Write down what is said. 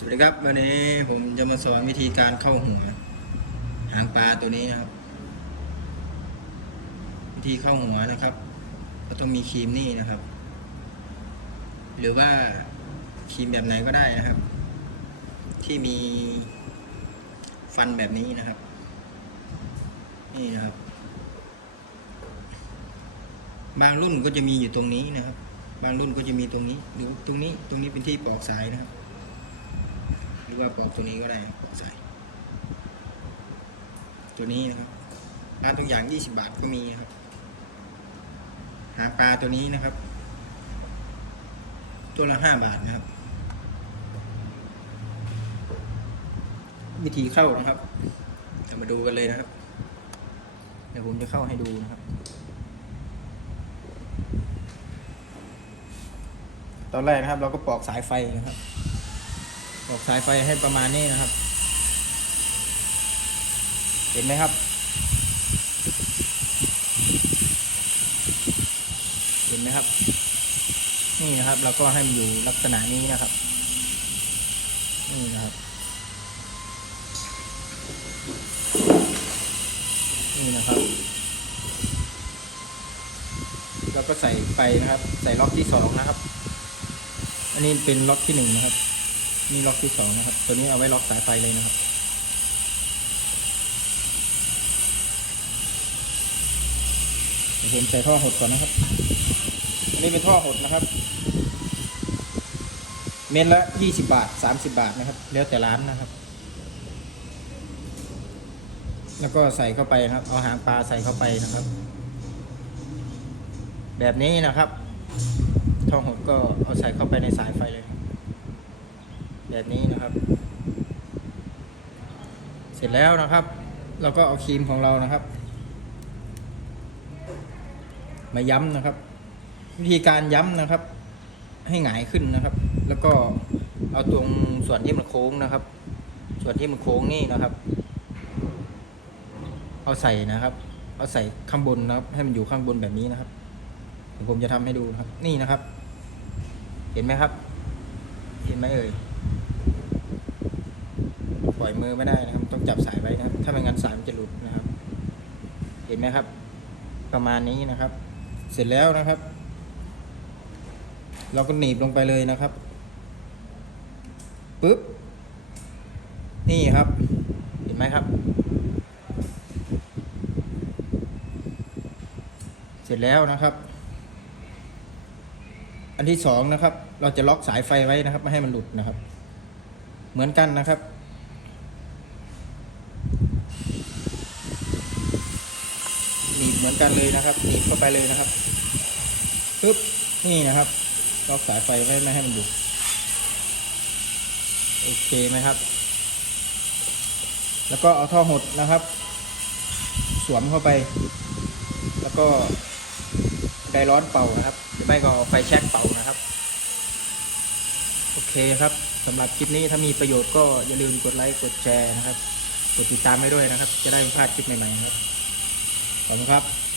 สวัสดีครับ วันนี้ผมจะมาสอนวิธีการเข้าหัว หางปลาตัวนี้นะครับ วิธีเข้าหัวนะครับ ก็ต้องมีครีมนี่นะครับ หรือว่าครีมแบบไหนก็ได้นะครับ ที่มีฟันแบบนี้นะครับ นี่นะครับ บางรุ่นก็จะมีอยู่ตรงนี้นะครับ บางรุ่นก็จะมีตรงนี้หรือตรงนี้ตรงนี้เป็นที่ปอกสายนะครับ ว่าปอกตัวนี้ก็ได้ปอกสายตัวนี้นะครับปลาตัวอย่าง 20 บาทก็มีครับ หาปลาตัวนี้นะครับ ตัวละ 5 บาทนะครับ วิธีเข้านะครับเรามาดูกันเลยนะครับ เดี๋ยวผมจะเข้าให้ดูนะครับ ตอนแรกนะครับ เราก็ปอกสายไฟนะครับ ปอกสายไฟให้ประมาณนี้นะครับ เห็นไหมครับ เห็นไหมครับ นี่นะครับเราก็ให้มันอยู่ลักษณะนี้นะครับ นี่นะครับ นี่นะครับแล้วก็ใส่ไฟนะครับ ใส่ล็อกที่สองนะครับ อันนี้เป็นล็อกที่หนึ่งนะครับ นี่ล็อกที่สองนะครับ ตัวนี้เอาไว้ล็อกสายไฟเลยนะครับเดี๋ยวผมใส่ท่อหดก่อนนะครับ อันนี้เป็นท่อหดนะครับ เม็ดละยี่สิบาทสามสิบาทนะครับ แล้วแต่ร้านนะครับ แล้วก็ใส่เข้าไปนะครับ เอาหางปลาใส่เข้าไปนะครับ แบบนี้นะครับ ท่อหดก็เอาใส่เข้าไปในสายไฟเลย แบบนี้นะครับ เสร็จแล้วนะครับ เราก็เอาครีมของเรานะครับ มาย้ำนะครับ วิธีการย้ำนะครับ ให้หงายขึ้นนะครับ แล้วก็เอาตรงส่วนที่มันโค้งนะครับ ส่วนที่มันโค้งนี่นะครับ เอาใส่นะครับ เอาใส่ข้างบนนะครับ ให้มันอยู่ข้างบนแบบนี้นะครับผมจะทำให้ดูนะครับ นี่นะครับ เห็นไหมครับ เห็นไหมเอ่ย ปล่อยมือไม่ได้นะครับ ต้องจับสายไว้นะครับ ถ้าไม่งั้นสายมันจะหลุดนะครับ เห็นไหมครับ ประมาณนี้นะครับ เสร็จแล้วนะครับ เราก็หนีบลงไปเลยนะครับปึ๊บนี่ครับ เห็นไหมครับ เสร็จแล้วนะครับ อันที่สองนะครับ เราจะล็อกสายไฟไว้นะครับ ไม่ให้มันหลุดนะครับ เหมือนกันนะครับ หนีบเหมือนกันเลยนะครับหนีบเข้าไปเลยนะครับปึ๊บนี่นะครับล็อกสายไฟไว้ไม่ให้มันหลุดโอเคไหมครับ แล้วก็เอาท่อหดนะครับ สวมเข้าไป แล้วก็ไดร้อนเป่านะครับหรือไม่ก็ไฟแช็กเป่านะครับ โอเคครับสำหรับคลิปนี้ถ้ามีประโยชน์ก็อย่าลืมกดไลค์กดแชร์นะครับ กดติดตามไว้ด้วยนะครับ จะได้ไม่พลาดคลิปใหม่ๆครับ ขอบคุณครับ